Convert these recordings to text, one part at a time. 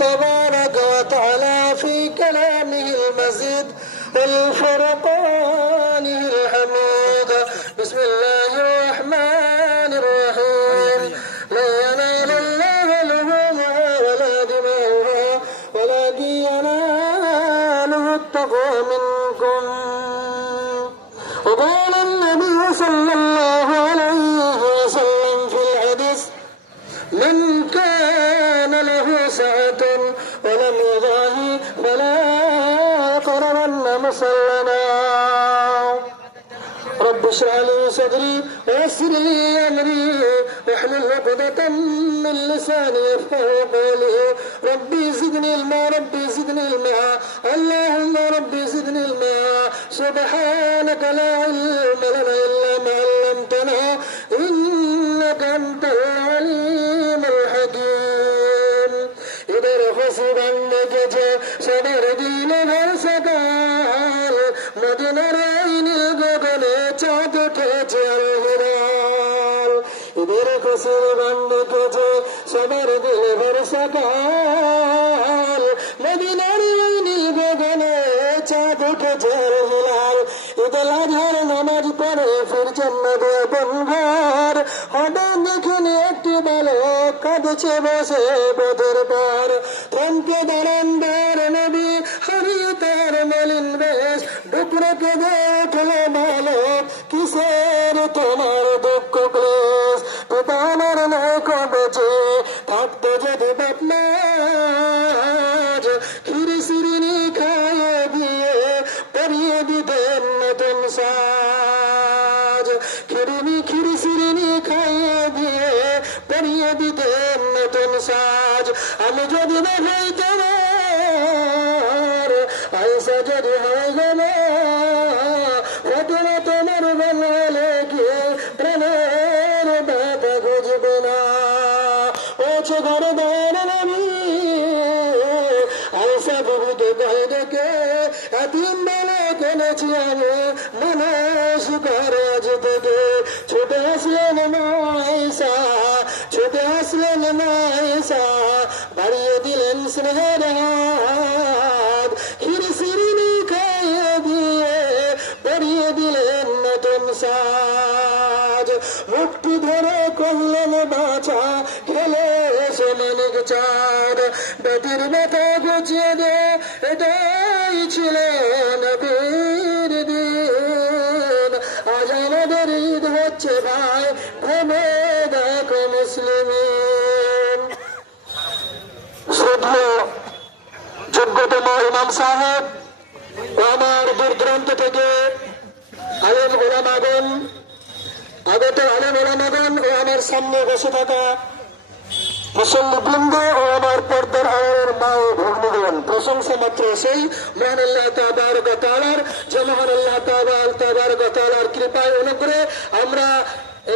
تبارك وتعالى في كلامه المزيد والفرقانه الحميد. بسم الله الرحمن الرحيم. لا ينال الله لحومها ولا دماؤها ولكن يناله التقوى منكم. وقال النبي صلى الله عليه وسلم في الحديث: من كان له سعة ولم يضاهي فلا يقربن مصلنا. رب اشرح لي صدري ويسر لي امري واحلل عقدة من لساني يفقهوا قولي. ربي زدني علما، ربي زدني علما، اللهم ربي زدني علما. سبحانك لا علم لنا الا ما علمتنا انك انت العليم الحكيم. इधर खुशी बनने के जे सदर दिल भर सकाल मदीनार आईने गगने चाँद उठेছে अलहिलाल। इधर खुशी बनने के जे सदर दिल भर सकाल मदीनार आईने गगने चाँद उठेছে अलहिलाल। ঈদুল আজহার নামাজ পড়ে ফিরছেন নবী আপন ঘর। হঠাৎ দেখেন একটি বালক কাঁদছে বসে পথের পার। থমকে দাঁড়ান বার নবী, হারিয়ে তার মলিন বেশ। ডুকরে কেঁদে উঠল বালক, কিসের তোমার দুঃখ ক্লেশ? পিতা আমার নাইকো বেঁচে থাকতে যদি বাপ মা, খিরি সিরিনি খাইয়ে দিয়ে পরিয়ে দিতেন নতুন সাজ। খিরি সিরিনি খাইয়ে দিয়ে পরিয়ে দিতেন নতুন সাজ। আমি যদি না হই তোমার, আয়সা যদি হয় গেল, ঘটনা তোমার বলে কি প্রেমের ব্যথা খুঁজবে না। ওছে ঘরে দাঁড় নবী আয়সা বিবিকে কহে ডেকে, এতিম বলে কেনেছি আমি মানুষ করে আজ থেকে। ছুটে আসলেন মাইসা, ছুটে আসলেন মাইসা, বাড়িয়ে দিলেন স্নেহের হাত। খিরি সিরিনি খাইয়ে দিয়ে পরিয়ে দিলেন নতুন সাজ। মুক্তি ধরে করলেন বাছা, খেলে এসে মানিক চাঁদ। বেটির মাথা গুছিয়ে দে, এটাই ছিল নবীর দিন। আজ আমাদের ঈদ হচ্ছে ভাই, ভেবে দেখো মুসলিমিন। শ্রদ্ধেয় যোগ্যতম ইমাম সাহেব ও আমার দূর দূরান্ত থেকে আলেম ওলামাগণ, আগত আলেম ওলামাগণ ও আমার সামনে বসে থাকা মুসল্লিবৃন্দ ও আমার পর্দার আড়ালের মা ও ভগ্নীগণ, প্রশংসা মাত্র সেই মহান আল্লাহ তাবারক ওয়া তাআলার, যে মহান আল্লাহ তাবারক ওয়া তাআলার কৃপায় অনুগ্রহে আমরা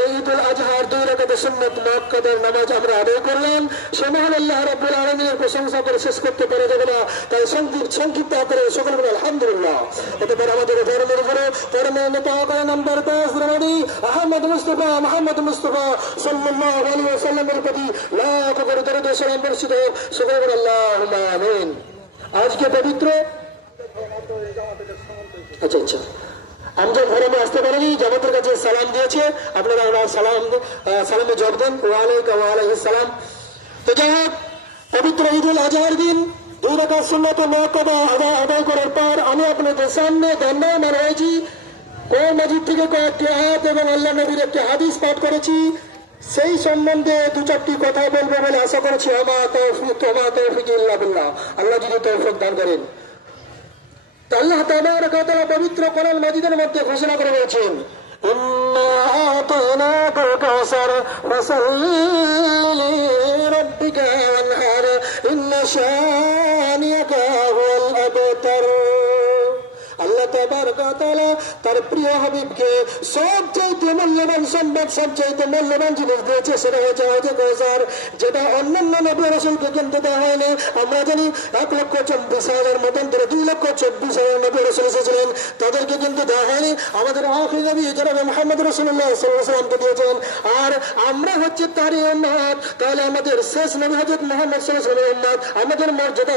এই ঈদুল আজহার 2 রাকাত সুন্নাত মুআক্কাদার নামাজ আমরা আদায় করলাম। সে মহান আল্লাহ রাব্বুল আলামিনের প্রশংসা করে শেষ করতে পারা যাবে না, তাই সংক্ষিপ্ত আকারে সকল বলে আলহামদুলিল্লাহ। এরপর আমাদের ধর্মের উপরে ধর্মের নেতা করা নাম্বার 10 নবী আহমদ মুস্তাফা মুহাম্মদ মুস্তাফা সাল্লাল্লাহু আলাইহি ওয়াসাল্লামের প্রতি লাখ করে দরুদ ও সালাম বর্ষিত হোক। সকল বলে আল্লাহুম্মা আমিন। আজকে পবিত্র আচ্ছা আমজাদ ঘরে আসতে পারেনি, জামাতের কাছে সালাম দিয়েছে, আপনারা সালামে জবাব দেন। ওয়ালাইকুম সালাম। তো যাই হোক, পবিত্র ঈদুল আজহার দিন 2 রাকাত সুন্নাত মুআক্কাদা আদায় করার পর আমি আপনাদের সামনে দণ্ডায়মান হয়েছি। কোরআন মাজিদ থেকে কয়েকটি আয়াত এবং আল্লাহ নবীর একটি হাদিস পাঠ করেছি। সেই সম্বন্ধে 2-4টি কথা বলবো বলে আশা করছি। আমার তৌফিক ইল্লা বিল্লাহ, আল্লাহ যদি তৌফিক দান করেন। আল্লাহ তাবারক ওয়া তাআলা পবিত্র কোরআন মাজিদের মধ্যে ঘোষণা করে বলেছেন, ইন্না আতাইনাকাল কাউসার ফাসাল্লি লিরাব্বিকা ওয়ানহার ইন্না শানিয়াকা হুয়াল আবতার। আল্লাহ তাবারাকা ওয়া তাআলা তার প্রিয় হাবিবকে সবচেয়ে মূল্যবান সম্পদ, সবচেয়ে মূল্যবান জিনিস দিয়েছে, সেটা হচ্ছে হাউজে কাউসার, যেটা অন্যান্য নবী রাসূলকে কিন্তু দেওয়া হয়নি। আমরা জানি 1,24,000 মতান্তরে 2,24,000 নবী রাসূল এসেছিলেন, তাদেরকে কিন্তু দেওয়া হয়নি। আমাদের আখির নবী জনাব মুহাম্মদ রাসূলুল্লাহ সাল্লাল্লাহু আলাইহি ওয়াসাল্লামকে দিয়েছেন। আর আমরা হচ্ছে তারই উম্মত, তাহলে আমাদের শেষ নবী হযরত মুহাম্মদ সাল্লাল্লাহু আলাইহি ওয়াসাল্লামের উম্মত, আমাদের মর্যাদা